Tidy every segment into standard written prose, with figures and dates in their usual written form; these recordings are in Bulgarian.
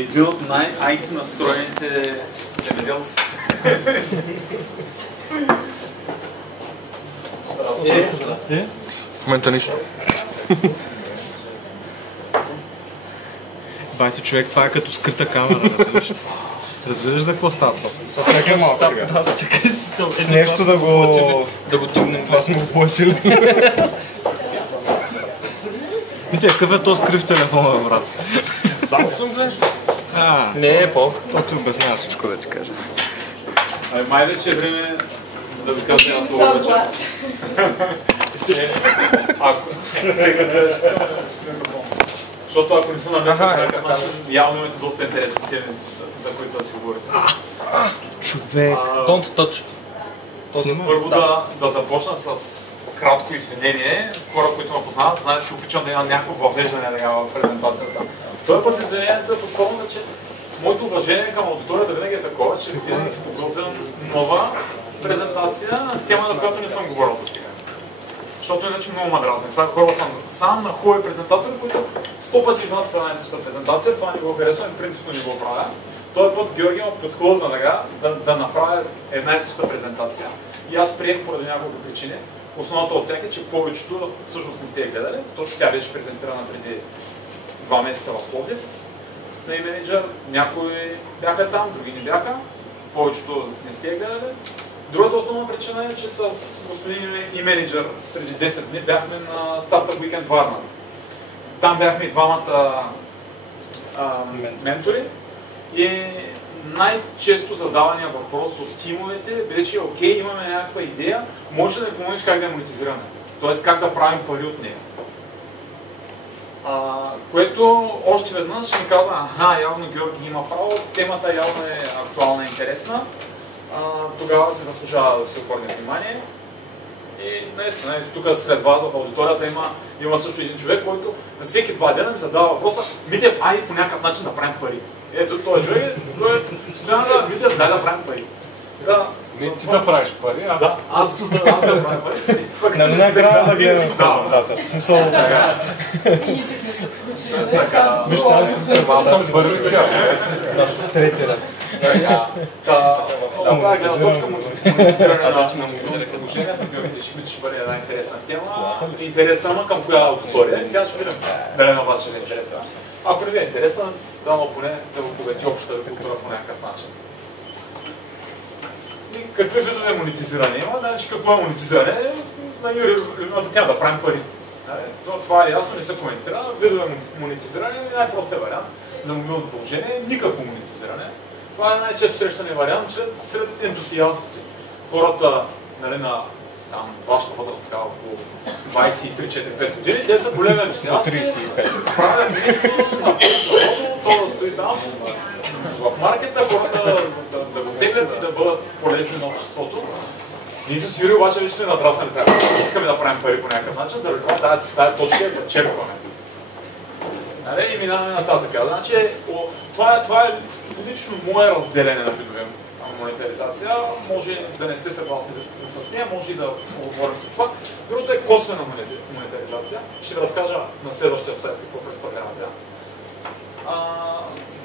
Един от най-IT настроените земеделци. Здрасти. В момента нищо. Бати човек, това е като скрита камера, разбираш? Разбираш за какво става въпрос? Това е малко сега. Да, чакай си се. С нещо да го тъгнем, това сме го платили. Вите, какъв е този скрив телефон, бе, брат? Samsung гледаш? Не е по. То ти обяснява всичко да ти кажа. Май вече е време да ви кажа аз това вече. Защото ако не се намесят на някакъв начин, явно имате доста интересни теми, за които да си говорите. Човек. Don't touch. Първо да започна с кратко извинение. Хора, които ме познават, знаят, че обичам да имам някакво въвеждане в презентацията. Този път извинението е под форма, че моето уважение към аудиторията винаги е такова, че винаги да си подготвям нова презентация на тема, на която не съм говорил до сега. Защото иначе много ме дразни. Хора съм сам на хубави презентатори, които 100 пъти изнасят една и съща презентация. Това не го харесвам и принципно не го правя. Този път Георги ме подхлъзна да направя една и съща презентация. И аз приех поради няколко причини. Основната от тях е, че повечето всъщност не сте я гледали. Точно тя беше презентирана преди 2 месеца в Пловдив. С менеджер, някои бяха там, други не бяха. Повечето не сте я гледали. Другата основна причина е, че с господин и менеджер преди 10 дни бяхме на Startup Weekend Варна. Там бяхме и двамата ментори и най-често задавания въпрос от тимовете беше: окей, имаме някаква идея, може да ни помогнеш как да я монетизираме? Тоест как да правим пари от нея. Което още веднъж ще ми каза: явно Георги има право, темата явно е актуална и интересна. Тогава се заслужава да се обърне внимание. И наистина, тук сред вас в аудиторията има също един човек, който на всеки 2 дена ми задава въпроса: Митев, айде по някакъв начин да правим пари. Ето този човек, стоян да Митев, дай да правим пари. Ти да правиш пари, аз да правя пари. Нали накрая да гледаме презентацията? В смисъл... Виж, аз съм първи сега. Трети ред. Това е гледна точка монетизиране на приложения. С Георгите ще бъде една интересна тема. Интересна, ама към коя аудитория. Сега ще видим дали на вас ще е интересна. Ако не ви е интересна, дано поне да го повети общата култура по някакъв начин. И какви видове монетизиране има? Значи какво е монетизиране? Тя да правим пари. Това е ясно, не се коментира. Видове монетизиране е най-простият вариант за мобилното положение. Никакво монетизиране. Това е най-често срещания вариант сред ентусиастите. Хората на вашата възраст, така около 23-4-5 години, те са големи ентусиасти. 35. Правят нещо на пълно, то да стои там в маркета, хората да го теглят и да бъдат полезни на обществото. Ние с Юрий обаче вече сме надраснали така. Искаме да правим пари по някакъв начин, заради това тази точка е зачерпване. И минаваме нататък. Значи, това е лично мое разделение на видове монетаризация. Може да не сте съгласни с нея, може и да поговорим с това. Другото е косвена монетаризация. Ще ви разкажа на следващия сайт какво представлява тя.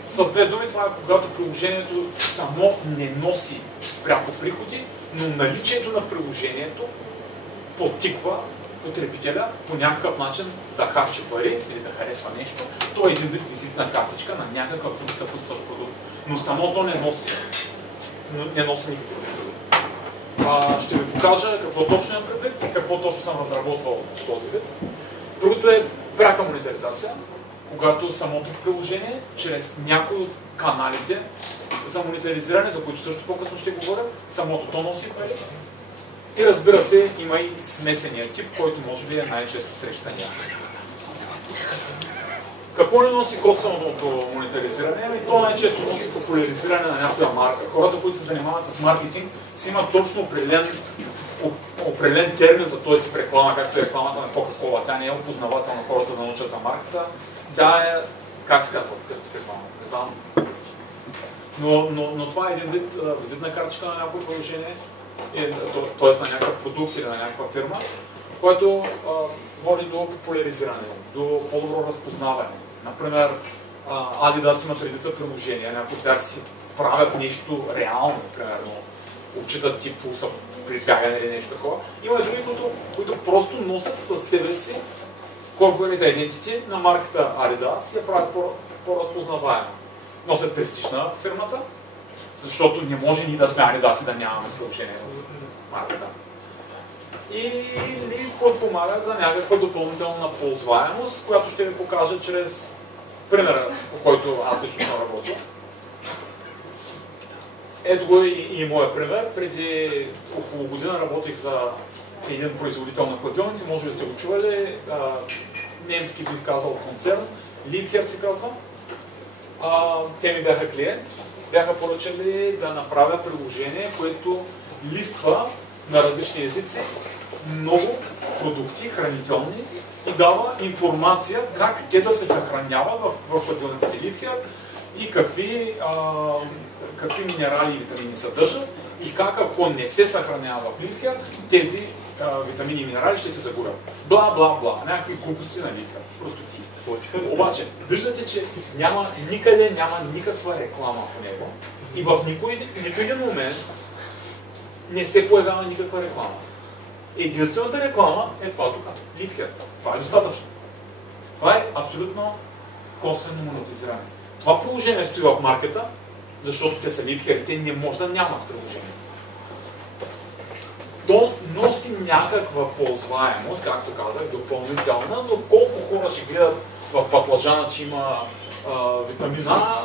С две думи, това е когато приложението само не носи пряко приходи, но наличието на приложението подтиква потребителя по някакъв начин да харчи пари или да харесва нещо. То е един вид визитна картичка на някакъв съпътстващ продукт. Но самото не носи никакви приходи. Ще ви покажа какво точно имам предвид и какво точно съм разработвал в този вид. Другото е пряка монетаризация, когато самото приложение, чрез някои от каналите за монетаризиране, за които също по-късно ще говоря, самото то носи пари. И разбира се, има и смесения тип, който може би е най-често срещания. Какво не носи косвеното монетаризиране? То най-често носи популяризиране на някоя марка. Хората, които се занимават с маркетинг, си имат точно определен термин за този тип реклама, както е рекламата на Coca-Cola. Тя не е опознавателна на хората да научат за марката. Тя е, как се казва такъв реклама? Не знам. Но това е един вид визитна картичка на някое приложение, т.е. на някакъв продукт или на някаква фирма, което води до популяризиране, до по-добро разпознаване. Например, Adidas имат редица приложения, някои от тях си правят нещо реално, примерно отчитат ти пулса при бягане или нещо такова. Има други, които просто носят със себе си corporate identity на марката Adidas и я правят по-разпознаваема. Носят престиж на фирмата, защото не може ни да сме Adidas и да нямаме приложение в марката. Или подпомагат за някаква допълнителна ползваемост, която ще ви покажа чрез примера, по който аз лично съм работил. Ето го и моя пример. Преди около година работих за един производител на хладилници, може би сте го чували, немски бих казал концерн, Liebherr се казва. Те ми бяха клиент, бяха поръчали да направя приложение, което листва на различни езици много продукти, хранителни и дава информация как те да се съхраняват в хладилниците Liebherr и какви минерали и витамини съдържат и как ако не се съхранява в Liebherr, тези витамини и минерали ще се загубят. Бла-бла-бла, някакви глупости на Liebherr, просто ти. Обаче, виждате, че никъде няма никаква реклама по него и в никой един момент не се появява никаква реклама. Единствената реклама е това тук, Liebherr. Това е достатъчно. Това е абсолютно косвено монетизиране. Това приложение стои в маркета, защото те са Liebherr и те не може да нямат приложение. То носи някаква ползваемост, както казах, допълнителна, но колко хора ще гледат в баклажана, че има витамин А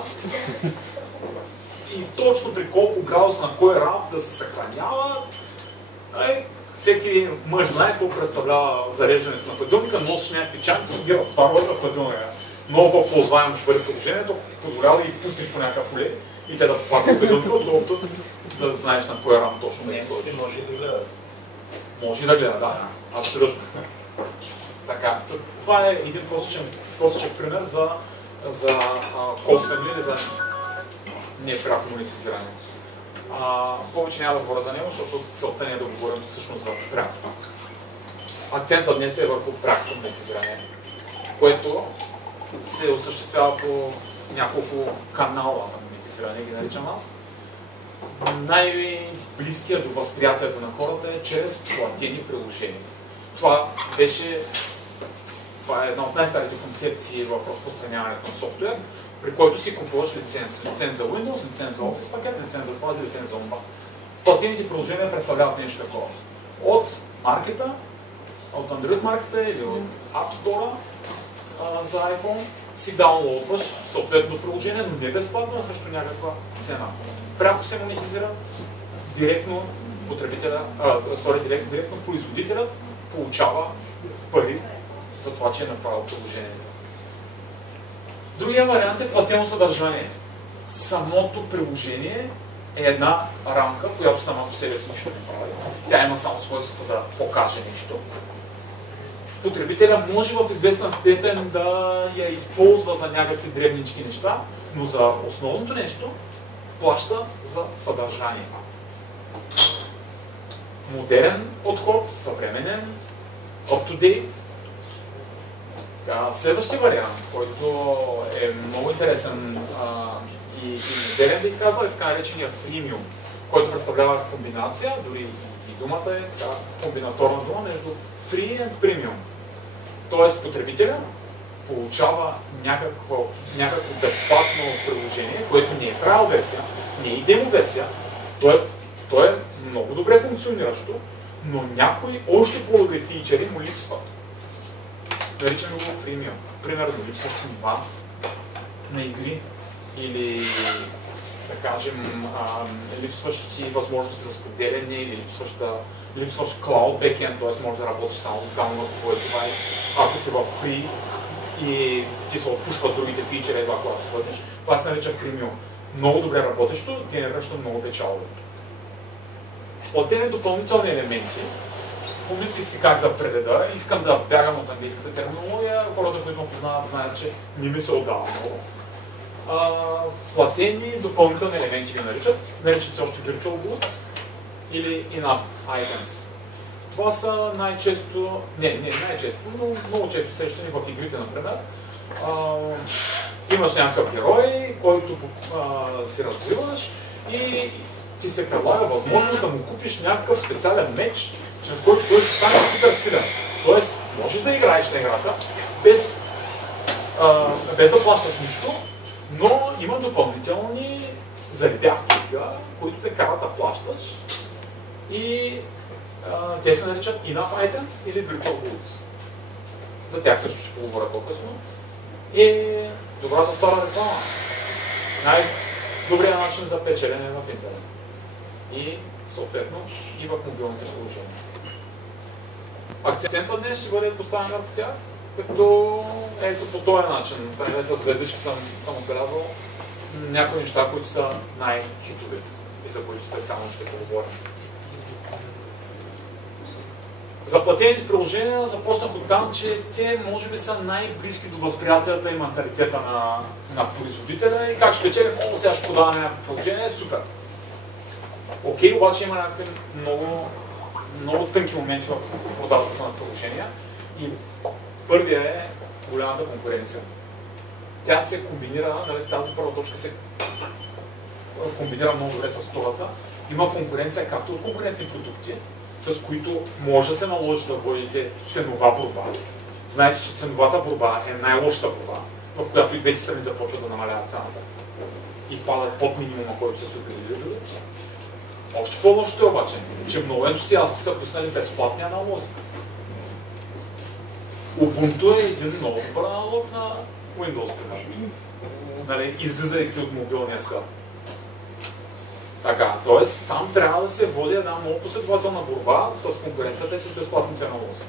и точно при колко градус на кой раф да се съхранява. Всеки мъж знае какво представлява зареждането на хладилника, носиш някакви чанти и ги разпарват в хладилника. Много по-ползваемо ще бъде приложението, позволява да ги пуснеш по някакъв поле и те да попаднат в хладилника, отколкото да знаеш на кой раф точно да ги сложиш. Може и да гледат. Може и да гледа, да, абсолютно. Така, това е един простичък пример за косвено или за непряко монетизиране. Повече няма да говоря за него, защото целта не е да говорим всъщност за пряко. Акцентът днес е върху пряко монетизиране, което се осъществява по няколко канала за монетизиране, ги наричам аз. Най-близкия до възприятието на хората е чрез платени приложения. Това е една от най-старите концепции в разпространяването на софтуер, при който си купуваш лиценз. Лиценз за Windows, лиценз за Office пакет, лиценз за това, лиценз за онова. Платените приложения представляват нещо такова. От маркета, от Android маркета или от App Store за iPhone си даунлоудваш съответно приложение, но не безплатно, а също някаква цена. Пряко се монетизира, директно директно производителят получава пари за това, че е направил приложението. Другия вариант е платено съдържание. Самото приложение е една рамка, която сама по себе си нищо не прави. Тя има само свойството да покаже нещо. Потребителя може в известна степен да я използва за някакви дребнички неща, но за основното нещо плаща за съдържание. Модерен подход, съвременен, up-to-date. Следващия вариант, който е много интересен и модерен, бих казал, е така наречения freemium, който представлява комбинация, дори и думата е така комбинаторна дума между free and premium. Тоест потребителя получава някакво безплатно приложение, което не е trial версия, не е и демо версия, то е много добре функциониращо, но някои още по-добри фичери му липсват. Наричаме го freemium. Примерно липсват ти нива на игри или да кажем липсващи възможности за споделяне или липсващ cloud backend, т.е. можеш да работиш само локално в твой девайс. Ако си в free и ти се отпушват другите фичери, едва когато се върнеш, това се нарича freemium. Много добре работещо, генериращо много печалби. Платени допълнителни елементи. Помисли си как да преведа. Искам да бягам от английската терминология. Хората, които ме познават, знаят, че не ми се отдава много. Платени допълнителни елементи ги наричат се още Virtual Goods или In-App Items. Това са но много често срещани в игрите, например. имаш някакъв герой, който си развиваш и ти се предлага възможност да му купиш някакъв специален меч, чрез който той ще стане супер силен. Тоест, можеш да играеш на играта без да плащаш нищо, но има допълнителни зарядявки, които те карат да плащаш и те се наричат in-app items или virtual goods. За тях също ще поговоря по-късно. И добрата стара реклама. Най-добрият начин за печелене в интернет. И съответно и в мобилните приложения. Акцентът днес ще бъде поставен върху тях, като ето по този начин, с звездички съм отбелязал някои неща, които са най-хитови и за които специално ще поговорим. За платените приложения започнах от там, че те може би са най-близки до възприятията и менталитета на производителя и как ще печелим, сега ще подаваме някакво приложение, супер. Окей, обаче има някакви много тънки моменти в продажбата на приложения и първия е голямата конкуренция. Тя се комбинира, тази първа точка се комбинира много добре с втората. Има конкуренция както от конкурентни продукти, с които може да се наложи да водите ценова борба. Знаете, че ценовата борба е най-лошата борба, в която и двете страни започват да намаляват цената и падат под минимума, който са се определили. Още по-лошото е обаче, че много ентусиасти са пуснали безплатни аналози. Ubuntu е един много добър аналог на Windows, примерно. Излизайки от мобилния свят. Така, т.е. там трябва да се води една много последователна борба с конкуренцията и с безплатните аналози.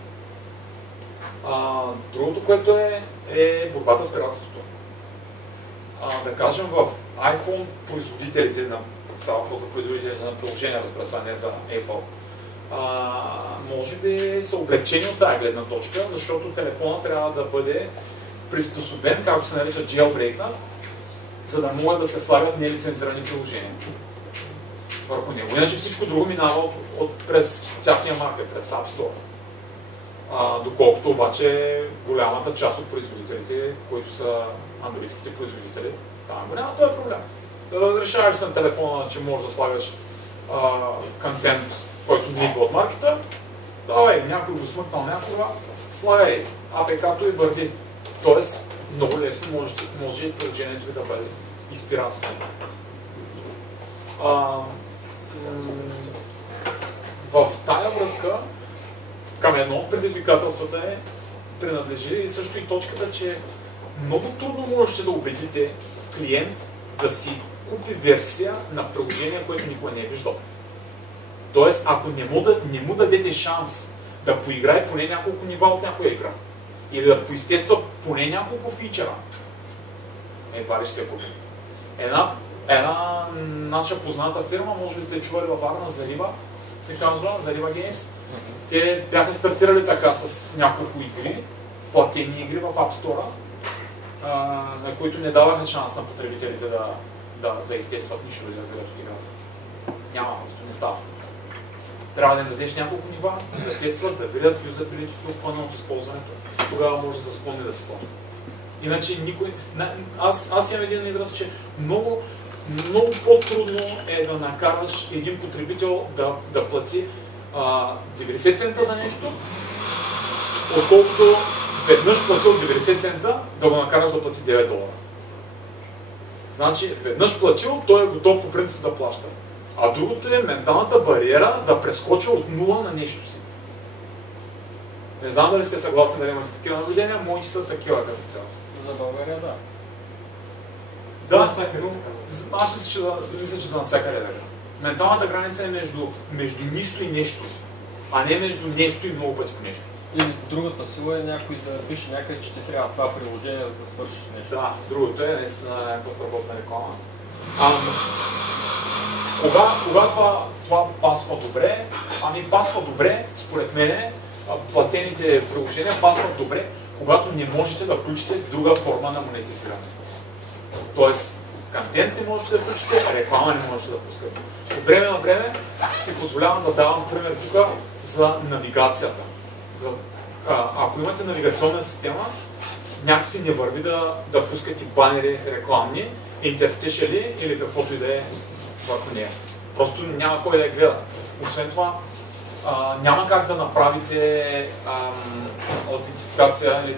Другото, което е борбата с пиратството. Да кажем, в iPhone производителите, става въпрос за производителите на приложения, разбира се, не за Apple, може би са облегчени от тази гледна точка, защото телефона трябва да бъде приспособен, както се нарича jailbreak, за да могат да се слагат нелицензирани приложения върху него. Иначе всичко друго минава през тяхния маркет, през App Store. Доколкото обаче голямата част от производителите, които са андроидските производители, там няма този проблем. Да решаваш на телефона, че можеш да слагаш контент, който не идва от маркета, давай, някой го смъкнал някога, слагай APK-то и върви. Тоест, много лесно може и приложението ви да бъде изпиратствено. В тая връзка към едно от предизвикателствата принадлежи и също и точката, че много трудно можете да убедите клиент да си купи версия на приложение, което никой не е виждал. Тоест, ако не му дадете шанс да поиграе поне няколко нива от някоя игра или да поизтества поне няколко фичера, едва ли ще се купи. Една наша позната фирма, може би сте чували във Варна, Зарива, се казва, Зарива Games. Те бяха стартирали така с няколко игри, платени игри в App Store, на които не даваха шанс на потребителите да изтестват нищо или да гледат играта. Няма, просто не става. Трябва да им дадеш няколко нива, да тестват, да видят юзабилитито в фъна от използването. Тогава може да склонни да се плати. Иначе никой... Аз имам един израз, че много по-трудно е да накараш един потребител да плати 90 цента за нещо, отколкото веднъж платил 90 цента да го накараш да плати $9. Значи, веднъж платил, той е готов по принцип да плаща. А другото е менталната бариера да прескочи от нула на нещо си. Не знам дали сте съгласни дали имате такива наблюдения, моите са такива като цяло. За България, да. Да, но аз мисля, че за навсякъде да. Менталната граница е между нищо и нещо, а не между нещо и много пъти по нещо. Или другата сила е някой да пише някъде, че ти трябва това приложение, за да свършиш нещо. Да, другото е наистина някаква страхотна реклама. Кога това пасва добре? Пасва добре, според мен, платените приложения пасват добре, когато не можете да включите друга форма на монетизиране. Тоест, контент не можете да включите, реклама не можете да пускате. От време на време си позволявам да давам пример тук за навигацията. Ако имате навигационна система, някакси не върви да пускате банери рекламни, интерстишали или каквото и да е върху нея. Просто няма кой да я гледа. Освен това, няма как да направите аутентификация или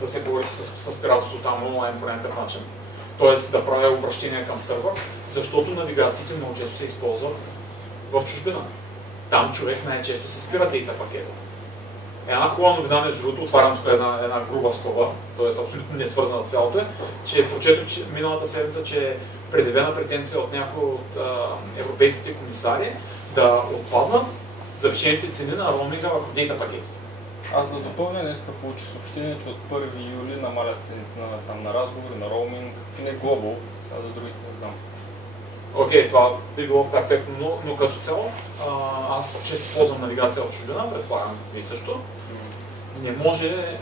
да се говорите с пиратството там онлайн по някакъв начин. Тоест да правя обращение към сървър, защото навигациите много често се използват в чужбина. Там човек най-често се спира дейта пакета. Една хубава новина, между другото, отварям тук една груба скоба, т.е. абсолютно не свързана с цялото, че прочето миналата седмица, че е предявена претенция от някои от европейските комисари да отпаднат завишените цени на роуминга върху дейта пакетите. Аз да допълня, днеска получих съобщение, че от 1 юли намалят цените на разговори, на роуминг, и не глобал, а за другите не знам. Окей, това би било перфектно, но като цяло, аз често ползвам навигация от чужбина, предполагам ви също. Не може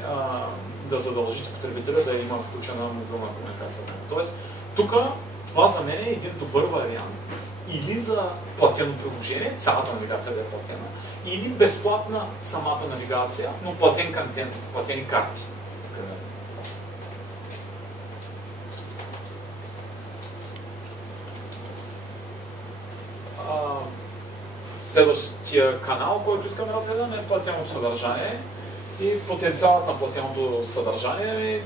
да задължите потребителя да има включена мобилна комуникация. Тоест, тук това за мен е един добър вариант. Или за платено приложение, цялата навигация да е платена, или безплатна самата навигация, но платен контент, платени карти. Следващия канал, който искам да разгледам, е платеното съдържание. И потенциалът на платеното съдържание е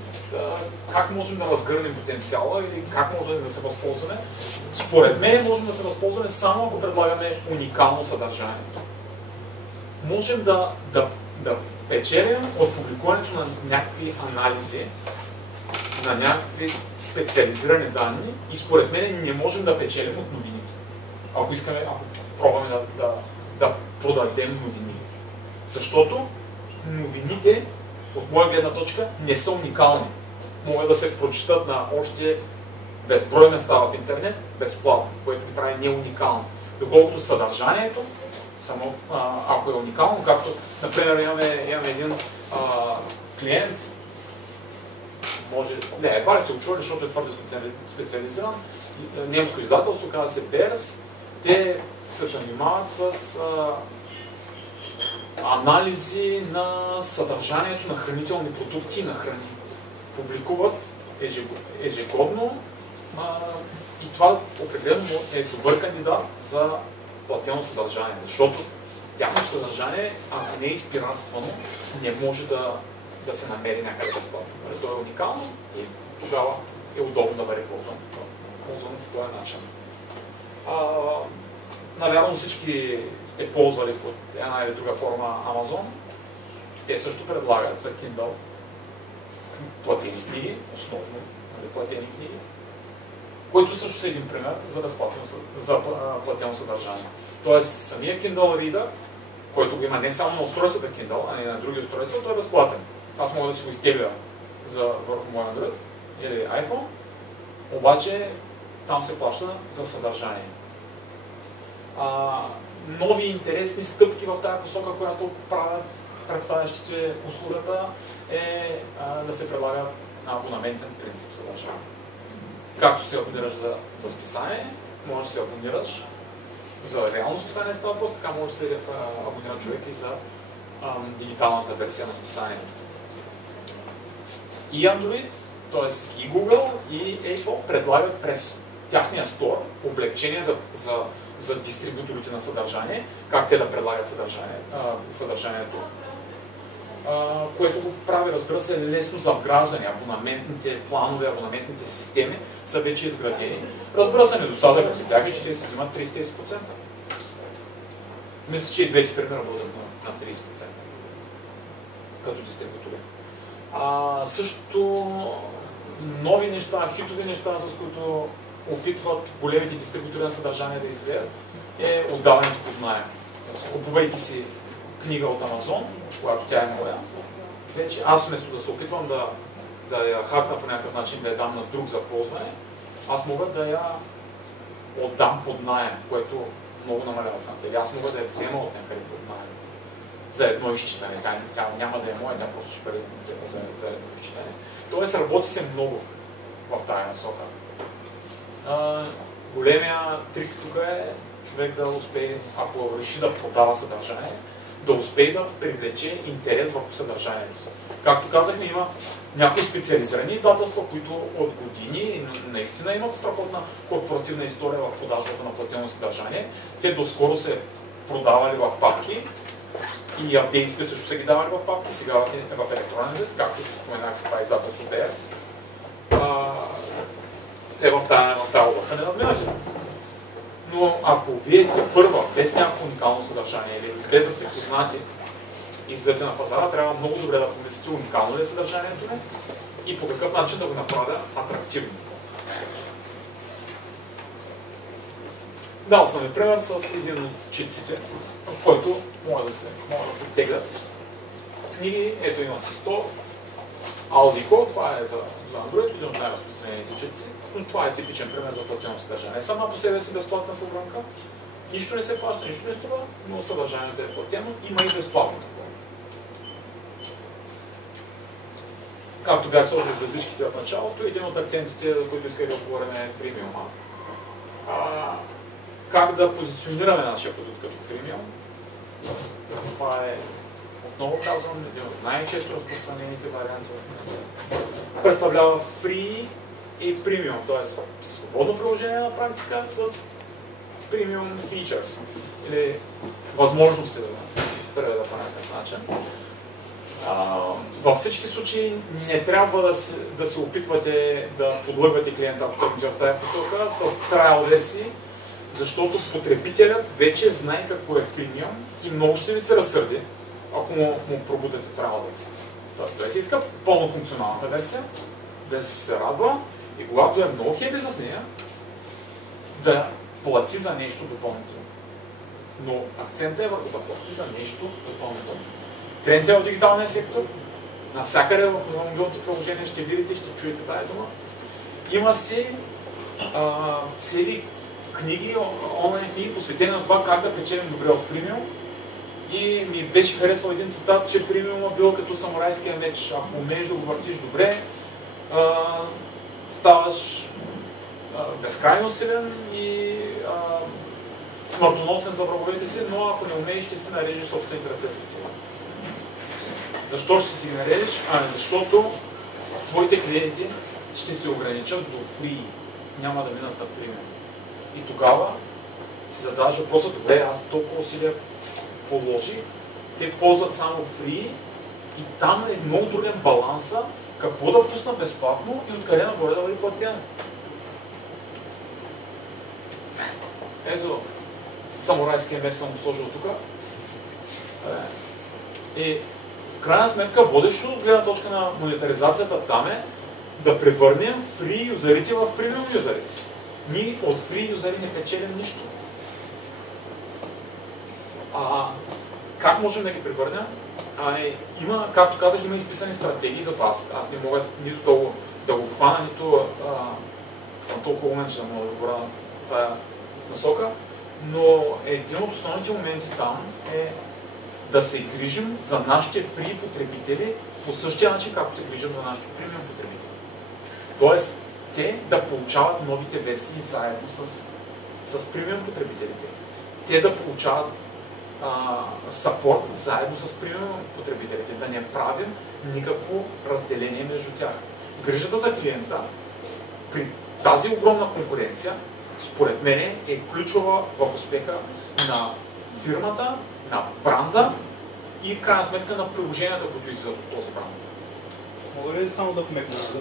как можем да разгърнем потенциала или как можем да се възползваме. Според мен можем да се възползваме само ако предлагаме уникално съдържание. Можем да печелим от публикуването на някакви анализи, на някакви специализирани данни и според мен не можем да печелим от новините. Ако пробваме да продадем новини. Защото новините, от моя гледна точка, не са уникални. Могат да се прочитат на още безброй места в интернет, безплатно, което ги прави неуникално. Доколкото съдържанието, само ако е уникално, както, например, имаме един клиент, едва ли сте учили, защото е твърде специализиран, немско издателство, казва се Берс, те се занимават с анализи на съдържанието на хранителни продукти и на храни. Публикуват ежегодно и това определено е добър кандидат за платено съдържание, защото тяхното съдържание, ако не е изпиратствано, не може да се намери някъде безплатно. То е уникално и тогава е удобно да бъде ползвано по този начин. Навярно всички сте ползвали под една или друга форма Amazon. Те също предлагат за Kindle платени книги, основно платени книги, който също са един пример за платено съдържание. Тоест самия Kindle Reader, който го има не само на устройствата Kindle, а и на други устройства, той е безплатен. Аз мога да си го изтегля върху моя Android или iPhone, обаче там се плаща за съдържание. Нови интересни стъпки в тази посока, която правят представящите услугата, е да се предлага на абонаментен принцип съдържание. Както се абонираш за списание, можеш да се абонираш за реално списание става въпрос, така може да се абонира човек и за дигиталната версия на списанието. И Android, т.е. и Google, и Apple предлагат през тяхния стор облегчение за дистрибуторите на съдържание, как те да предлагат съдържанието, което го прави, разбира се, лесно за вграждане. Абонаментните планове, абонаментните системи са вече изградени. Разбира се, недостатъкът при тях е, че те се взимат 30%. Мисля, че и двете фирми работят на 30% като дистрибутори. Също нови неща, хитови неща, с които опитват големите дистрибутори на съдържание да изгледат, е отдаването под наем. Купувайки си книга от Amazon, когато тя е моя, вече аз вместо да се опитвам да я хакна по някакъв начин, да я дам на друг за ползване, аз мога да я отдам под наем, което много намалява цената. Или аз мога да я взема от някъде под наем за едно изчитане. Тя няма да е моя, тя просто ще бъде за едно изчитане. Тоест работи се много в тая насока. Големия трик тук е човек да успее, ако реши да продава съдържание, да успее да привлече интерес върху съдържанието си. Както казахме, има някои специализирани издателства, които от години наистина имат страхотна корпоративна история в продажбата на платено съдържание. Те доскоро се продавали в папки и апдейтите също са ги давали в папки, сега в електронен вид, както споменах си, това е издателство DS. Те в тази област са ненадминати. Но ако вие първа, без някакво уникално съдържание или без да сте познати и излезете на пазара, трябва много добре да помислите уникално ли е съдържанието ми и по какъв начин да го направя атрактивно. Дал съм ви пример с един от читците, в който може да се теглят книги. Ето има си 100. Audico, това е за Android, един от най-разпространените читци, но това е типичен пример за платено съдържание. Сама по себе си безплатна програмка, нищо не се плаща, нищо не струва, но съдържанието е платено, има и безплатно. Както бях сложил звездичките в началото, един от акцентите, за които исках да говорим е фримиума. Как да позиционираме нашия продукт като фримиум? Това е, отново казвам, един от най-често разпространените варианти в момента. Представлява free и премиум, т.е. свободно приложение на практика с премиум features или възможности да преведа по някакъв начин. Във всички случаи не трябва да се опитвате да подлъгвате клиента, ако тръгнете в тази посока, с trial версии, защото потребителят вече знае какво е фримиум и много ще ви се разсърди, ако му пробутате trial версия. Тоест, той си иска пълно функционалната версия, да се радва и когато е много хеби с нея, да плати за нещо допълнително. Но акцентът е върху да плати за нещо допълнително. Трендите от дигиталния сектор, навсякъде в мобилните приложения ще видите, ще чуете тая дума. Има си цели книги, онлайн книги, посветени на това как да печелим добре от фримиум. И ми беше харесал един цитат, че фримиума бил като самурайския меч. Ако умееш да го въртиш добре, ставаш безкрайно силен и смъртоносен за враговете си, но ако не умееш, ще си нарежеш собствените ръце с това. Защо ще си ги нарежеш? Защото твоите клиенти ще се ограничат до фри, няма да минат на премиум. И тогава си задаваш въпроса, добре, аз толкова усилия положих, те ползват само фри и там е много труден баланса какво да пусна безплатно и откъде нагоре да бъде платено. Ето, самурайския меч съм го сложил тук. И в крайна сметка водещо от гледна точка на монетаризацията там е да превърнем фри юзерите в премиум юзери. Ние от фри юзери не печелим нищо. Как можем да ги превърнем? Има, както казах, има изписани стратегии за това. Аз не мога нито да го хвана, нито съм толкова умен, че да мога да говоря на тая насока. Но един от основните моменти там е да се грижим за нашите фри потребители по същия начин, както се грижим за нашите премиум потребители. Тоест, те да получават новите версии заедно с премиум потребителите. Те да получават сапорт заедно с премиум потребителите. Да не правим никакво разделение между тях. Грижата за клиента при тази огромна конкуренция, според мен, е ключова в успеха на фирмата, на бранда и в крайна сметка на приложенията, които излизат от този бранд. Мога ли само да вмекна нещо?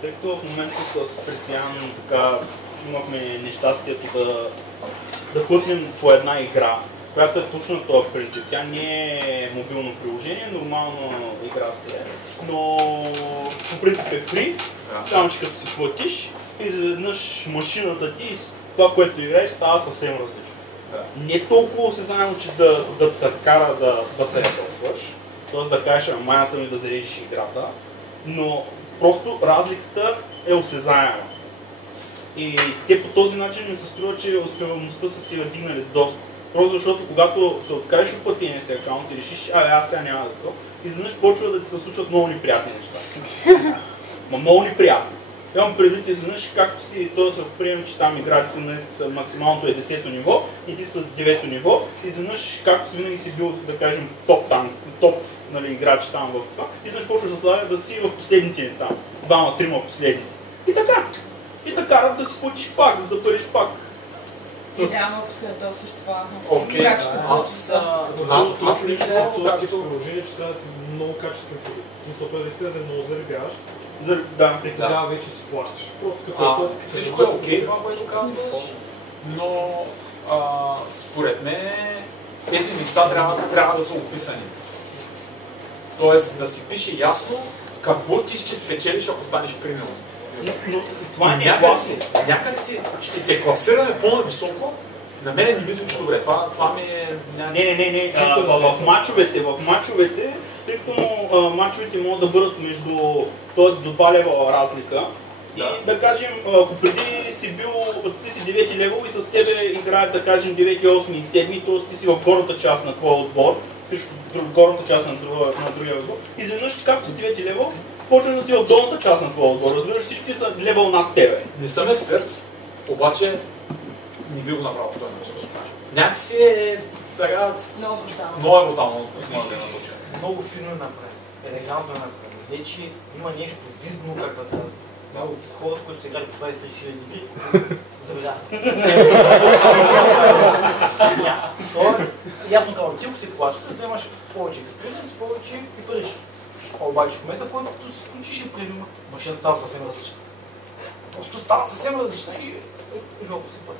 Тъй като в момента с Пресиян така имахме нещастието да пуснем по една игра, която е точно на този принцип. Тя не е мобилно приложение, нормална игра си е, но по принцип е фри, само че като си платиш и изведнъж машината ти и това, което играеш, става съвсем различно. Не толкова осезаемо, че да те кара да се рекълсваш, т.е. да кажеш, майната ми да зарежеш играта, но просто разликата е осезаема. И те по този начин ми се струва, че успеваемостта са си вдигнали доста. Просто защото когато се откажеш от платения си акаунт и решиш, аз сега няма да това, изведнъж почва да ти се случват много неприятни неща. Много неприятни. Имам предвид изведнъж, както си, т.е. ако приемем, че там играчите са максималното е 10-то ниво и ти с 9-то ниво, изведнъж, както си винаги си бил, да кажем, топ нали, играч там в това, изведнъж почваш да си в последните там, 2-3 последните. И така. И така да си платиш пак, за да париш пак. Идеално, ако се ядосиш това. Окей, Как ще се аз лично такива приложения, че трябва много качествен продукт. В смисъл, той наистина да е много заребяваш. Да, и тогава вече си плащаш. Просто като всичко е окей това, което казваш, но според мен тези неща трябва да са описани. Тоест да си пише ясно какво ти ще спечелиш, ако станеш премиум. Но това не е класно. Някак си ще те класираме по-нависоко. На мен не ми звучи добре. Това ми е... Не. В мачовете, тъй като мачовете могат да бъдат между, т.е. до 2 левела разлика. Да. И да кажем, ако преди си бил, ти си 9 левел и с тебе играят, да кажем, 9, 8 и 7, т.е. ти си в горната част на твоя отбор, срещу горната част на другия отбор. Изведнъж, както си 9 левел, почваш да си в долната част на твоя отбор. Разбираш, всички са левел над тебе. Не съм експерт, обаче не би го направил този начин. Някакси е така... Много е брутално. Много финно е направено. Елегантно е направено. Вече има нещо видно как да казвам. Много хората, които са играли по 20-30 хиляди, забелязат. Ясно казвам, ти ако си плащаш, вземаш повече експириенс, повече и париш. Обаче в момента, който си включиш и премиума, машината става съвсем различна. Просто става съвсем различна и жалко си пари.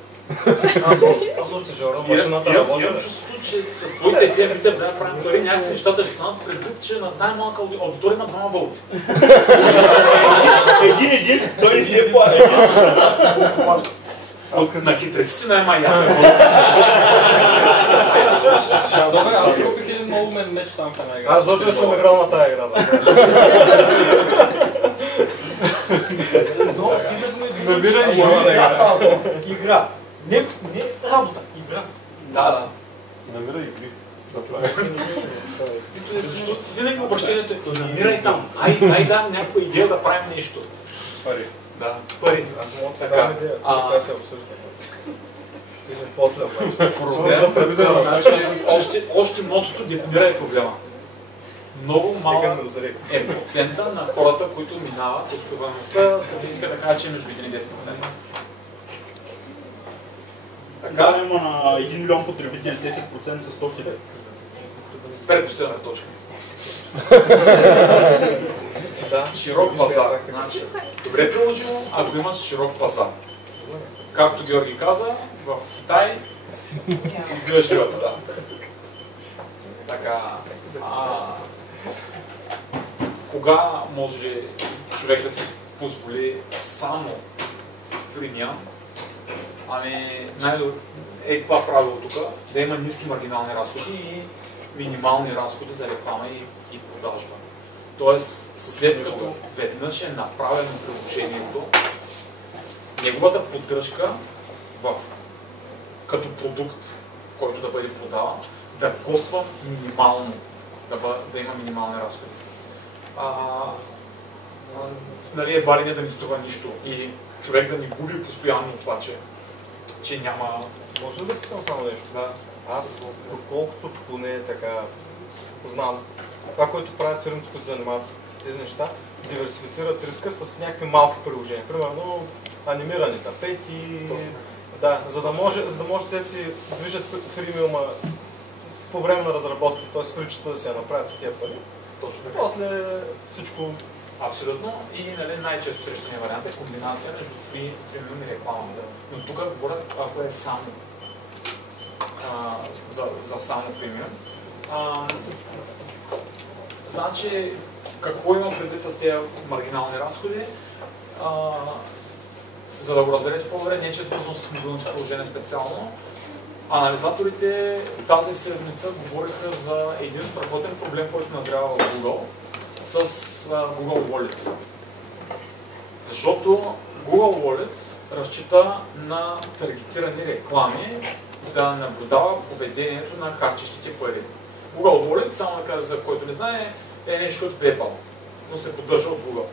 Аз още Жора, машината работи. Имам чувството, че с твоите ефекти да правим пари, някакси нещата ще станат предвид, че на най-малка аудитория на двама вълци. Един, той не си е платил. На хитреците най-май Добре, аз купих един много меч там в една игра. Аз точно съм играл на тази игра, да кажа. Но стигнахме до Игра. Не работа, игра. Да. Намира игри. Защото винаги обращението е намирай там. Ай да някаква идея да правим нещо. Пари. Да, пари. Аз мога да дам идея, тук сега се обсъжда. Или после обаче. Още мотото дефинира проблема. Много малък е процента на хората, които минават успеваемостта, статистика да кажа, че е между 1 и 10%. Да, има на 1 милион потребители 10% с 100 хиляди. Пред последната точка. Широк пазар. Значи, добре приложимо, ако имаш широк пазар. Както Георги каза, в Китай избиваш рибата, да. Така, кога може човек да си позволи само фримиан, а не това правило тук, да има ниски маргинални разходи и минимални разходи за реклама и продажба. Тоест, след като веднъж е направено приложението, неговата поддръжка като продукт, който да бъде продаван, да коства минимално, да има минимални разходи. Нали, едва ли не да ни струва нищо и човек да ни губи постоянно това, че няма... Може ли да питам само нещо? Да. Аз, доколкото поне така знам, това, което правят фирмите, които занимават с тези неща, диверсифицират риска с някакви малки приложения. Примерно анимирани тапети, да, за да може те си движат фримиума по време на разработка, т.е. причата да си я направят с тия пари. Точно така. После всичко... Абсолютно. И нали, най-често срещания вариант е комбинация между фримиум и реклама. Но тук говорят, ако е само за само фримиум. Значи, какво имам предвид с тези маргинални разходи? За да го разберете по-добре, не че е свързано с мобилните приложения специално, анализаторите тази седмица говориха за един страхотен проблем, който назрява в Google с Google Wallet. Защото Google Wallet разчита на таргетирани реклами да наблюдава поведението на харчещите пари. Google Wallet, само да кажа за който не знае, е нещо от PayPal, но се поддържа от Google.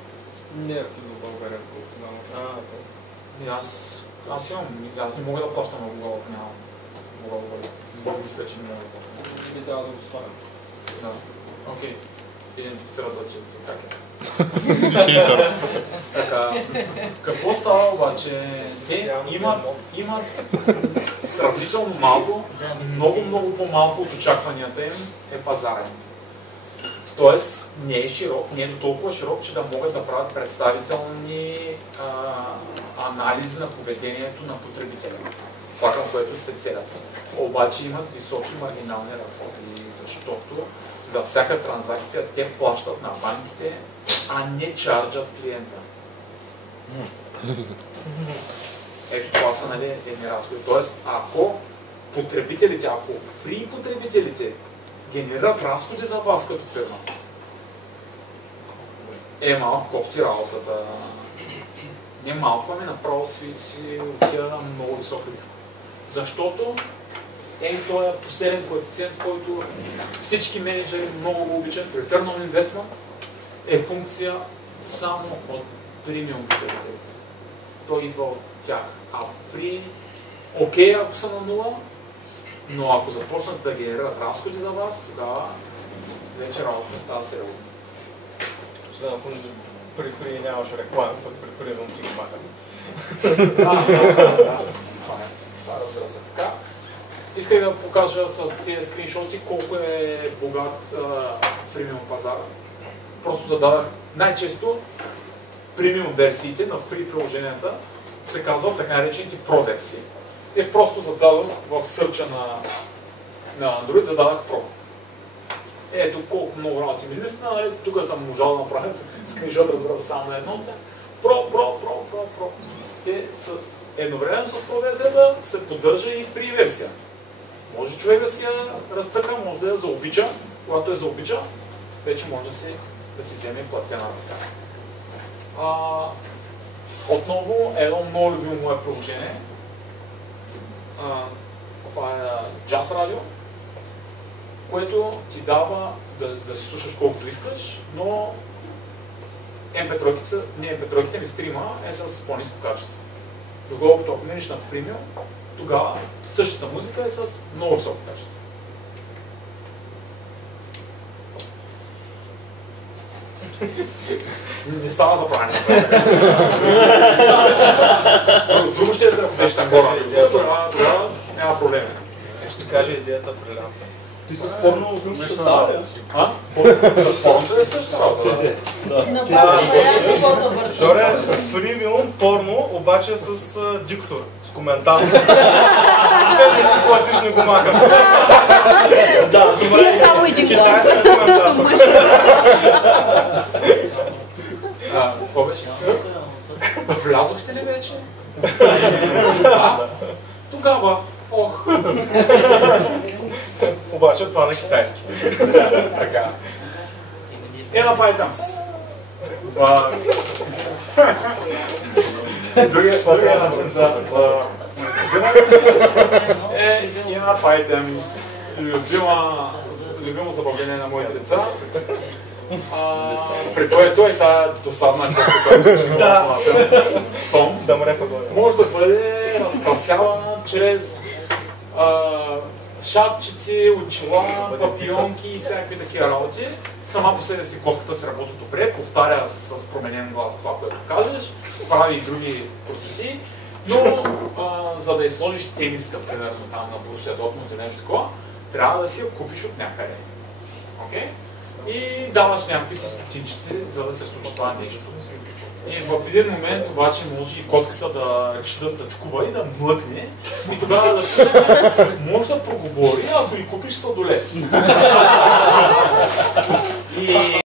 Не е активно в България, колко знам. Аз не мога да плащам на Google, нямам. Google мисля, че не мога да плащам. Би трябва да го свалям. Да. Окей. Идентифицират че са така. Така, какво става обаче? Те имат сравнително малко, много по-малко от очакванията им е пазара им. Тоест не е широк, не е толкова широк, че да могат да правят представителни анализи на поведението на потребителя. Това към което се целят. Обаче имат високи маргинални разходи, защото за всяка транзакция те плащат на банките, а не чарджат клиента. Ето това са едни разходи. Тоест, ако потребителите, ако фри потребителите генерират разходи за вас като фирма, е малко кофти работата. Не малко, ами направо си отива на много висок риск. Защото това е последен коефициент, който всички менеджери много го обичат. Return on Investment е функция само от премиум потребители. Той идва от тях. А фри, окей, ако са на нула, но ако започнат да генерират разходи за вас, тогава вече работата става сериозна. Освен ако при фри нямаш реклама, пък при премиум ти го махат. Това разбира се така. Исках да покажа с тези скриншоти колко е богат фримиум пазара. Просто зададах най-често премиум версиите на фри приложенията се казват така наречените Pro версии. И просто зададох в сърча на Android, зададах Pro. Ето колко много работи ми листна, тук съм можал да направя скриншот, разбира се, само на едно. Pro. Те са едновременно с Pro версията се поддържа и фри версия. Може човек да си я разцъка, може да я заобича. Когато я заобича, вече може да си вземе платена ръка. Отново едно много любимо мое приложение. Това е Jazz Radio, което ти дава да се слушаш колкото искаш, но MP3-ките ми стрима е с по-ниско качество. Доколкото ако минеш на премиум, тогава същата музика е с много високо качество. Не става за правене. Друго ще е да ходиш там хора. Тогава няма проблеми. Ще кажа идеята при лампа. Ти с порно ще става. С порното е същата работа. Жоре, фримиум порно, обаче с диктор, с коментар. Не си платиш, не го махам. Да, добре. И само един глас. Китайски коментар. Какво беше? Влязохте ли вече? Тогава. Ох. Обаче това на китайски. Така. На PyTams. Другия начин за и на PyTams. Любимо забавление на моите деца. При което е тази досадна копка, която Том, може да бъде разкрасявана чрез шапчици, очила, папионки и всякакви такива работи. Сама по себе си котката се работи добре, повтаря с променен глас това, което кажеш, прави и други простоти, но за да сложиш тениска, примерно там на Борусия Дортмунд или нещо такова, трябва да си я купиш от някъде. Okay? И даваш някакви си стотинчици, за да се случи това нещо. И в един момент обаче може и котката да реши да стъчкува и да млъкне и тогава да може да проговори, ако и купиш сладолет.